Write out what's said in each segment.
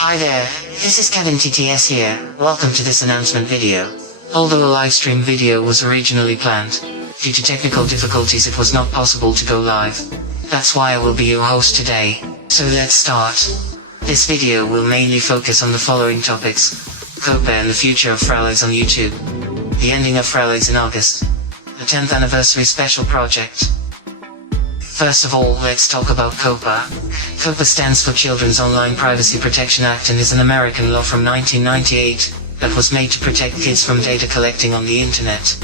Hi there, this is Kevin TTS here. Welcome to this announcement video. Although a live stream video was originally planned, due to technical difficulties it was not possible to go live. That's why I will be your host today. So let's start. This video will mainly focus on the following topics: COPPA and the future of FRAloids on YouTube, the ending of FRAloids in August, the 10th anniversary special project. First of all, let's talk about COPPA. COPPA stands for Children's Online Privacy Protection Act and is an American law from 1998 that was made to protect kids from data collecting on the internet.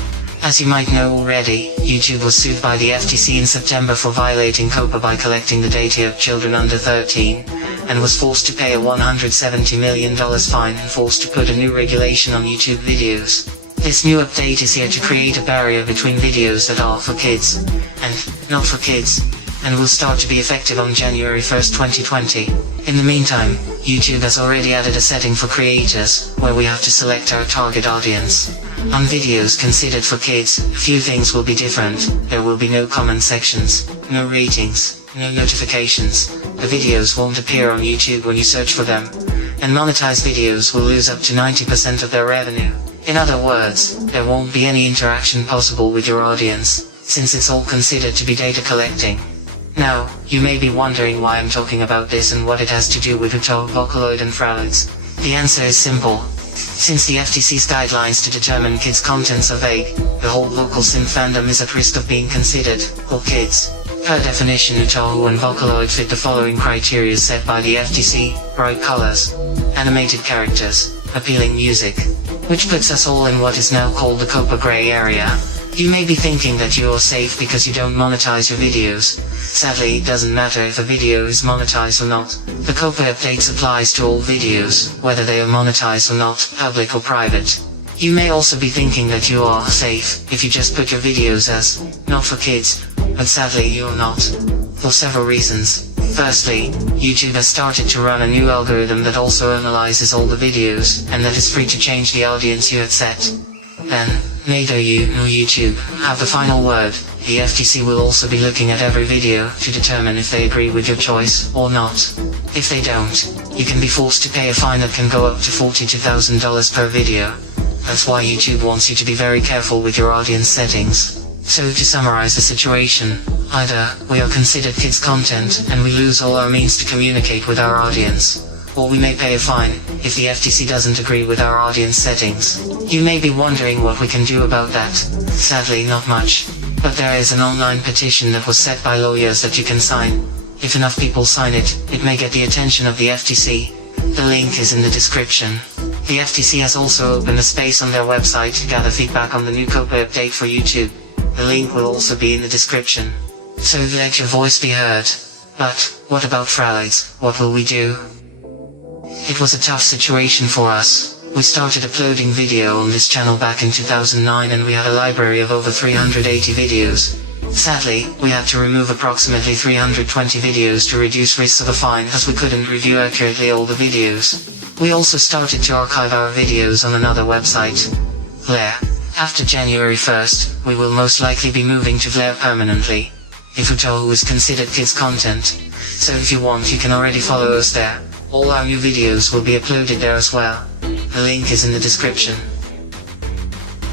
As you might know already, YouTube was sued by the FTC in September for violating COPPA by collecting the data of children under 13, and was forced to pay a $170 million fine and forced to put a new regulation on YouTube videos. This new update is here to create a barrier between videos that are for kids and not for kids, and will start to be effective on January 1st, 2020. In the meantime, YouTube has already added a setting for creators, where we have to select our target audience. On videos considered for kids, a few things will be different. There will be no comment sections, no ratings, no notifications. The videos won't appear on YouTube when you search for them, and monetized videos will lose up to 90% of their revenue. In other words, there won't be any interaction possible with your audience, since it's all considered to be data collecting. Now, you may be wondering why I'm talking about this and what it has to do with UTAU, Vocaloid and FRAloids. The answer is simple. Since the FTC's guidelines to determine kids' contents are vague, the whole vocal-synth fandom is at risk of being considered for kids. Per definition, UTAU and Vocaloid fit the following criteria set by the FTC: bright colors, animated characters, appealing music, which puts us all in what is now called the COPPA gray area. You may be thinking that you are safe because you don't monetize your videos. Sadly, it doesn't matter if a video is monetized or not. The COPPA updates applies to all videos, whether they are monetized or not, public or private. You may also be thinking that you are safe if you just put your videos as not for kids, but sadly you're not. For several reasons. Firstly, YouTube has started to run a new algorithm that also analyzes all the videos, and that is free to change the audience you had set. Then, neither you nor YouTube have the final word. The FTC will also be looking at every video to determine if they agree with your choice or not. If they don't, you can be forced to pay a fine that can go up to $42,000 per video. That's why YouTube wants you to be very careful with your audience settings. So to summarize the situation, either we are considered kids content and we lose all our means to communicate with our audience, or we may pay a fine if the FTC doesn't agree with our audience settings. You may be wondering what we can do about that. Sadly, not much. But there is an online petition that was set by lawyers that you can sign. If enough people sign it, it may get the attention of the FTC. The link is in the description. The FTC has also opened a space on their website to gather feedback on the new COPPA update for YouTube. The link will also be in the description. So let your voice be heard. But, what about FRAloids? What will we do? It was a tough situation for us. We started uploading video on this channel back in 2009 and we had a library of over 380 videos. Sadly, we had to remove approximately 320 videos to reduce risks of a fine as we couldn't review accurately all the videos. We also started to archive our videos on another website, Vler. After January 1st, we will most likely be moving to Vler permanently, if UTAU is considered kids content. So if you want, you can already follow us there. All our new videos will be uploaded there as well. The link is in the description.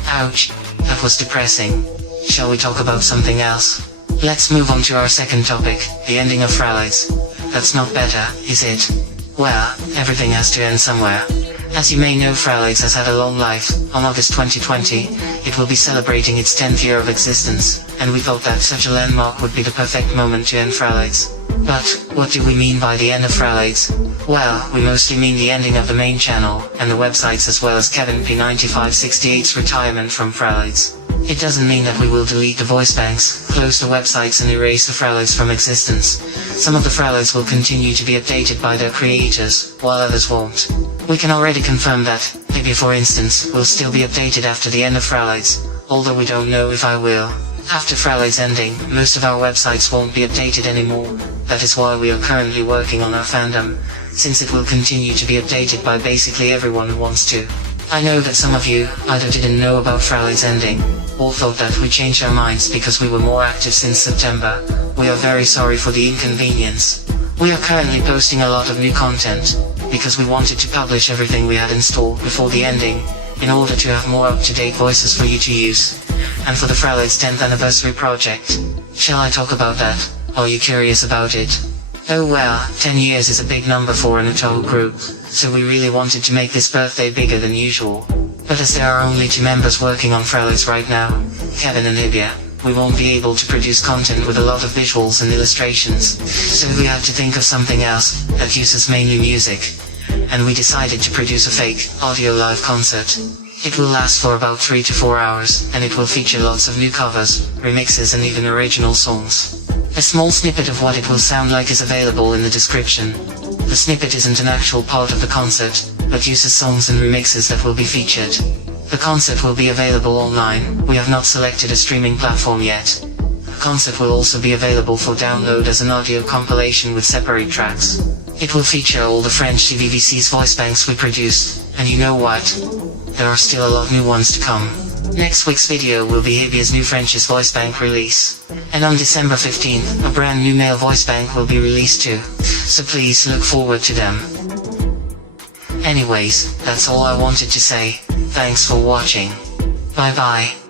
Ouch, that was depressing. Shall we talk about something else? Let's move on to our second topic, the ending of FRAloids. That's not better, is it? Well, everything has to end somewhere. As you may know, FRAloids has had a long life. On August 2020, it will be celebrating its 10th year of existence, and we thought that such a landmark would be the perfect moment to end FRAloids. But, what do we mean by the end of FRAloids? Well, we mostly mean the ending of the main channel, and the websites as well as Kevin P9568's retirement from FRAloids. It doesn't mean that we will delete the voice banks, close the websites and erase the FRAloids from existence. Some of the FRAloids will continue to be updated by their creators, while others won't. We can already confirm that, maybe for instance, will still be updated after the end of FRAloids, although we don't know if I will. After FRAloids ending, most of our websites won't be updated anymore. That is why we are currently working on our fandom, since it will continue to be updated by basically everyone who wants to. I know that some of you either didn't know about FRAloids ending, or thought that we changed our minds because we were more active since September. We are very sorry for the inconvenience. We are currently posting a lot of new content, because we wanted to publish everything we had installed before the ending, in order to have more up-to-date voices for you to use. And for the FRAloids 10th anniversary project. Shall I talk about that? Are you curious about it? Oh well, 10 years is a big number for an UTAU group, so we really wanted to make this birthday bigger than usual. But as there are only 2 members working on FRAloids right now, Kevin and Ibia, we won't be able to produce content with a lot of visuals and illustrations, so we had to think of something else, that uses mainly music. And we decided to produce a fake, audio live concert. It will last for about 3 to 4 hours, and it will feature lots of new covers, remixes and even original songs. A small snippet of what it will sound like is available in the description. The snippet isn't an actual part of the concert, but uses songs and remixes that will be featured. The concert will be available online, we have not selected a streaming platform yet. The concert will also be available for download as an audio compilation with separate tracks. It will feature all the French CVVC's voice banks we produced, and you know what? There are still a lot new ones to come. Next week's video will be Ibia's new French's voice bank release. And on December 15th, a brand new male voice bank will be released too, so please look forward to them. Anyways, that's all I wanted to say. Thanks for watching. Bye bye.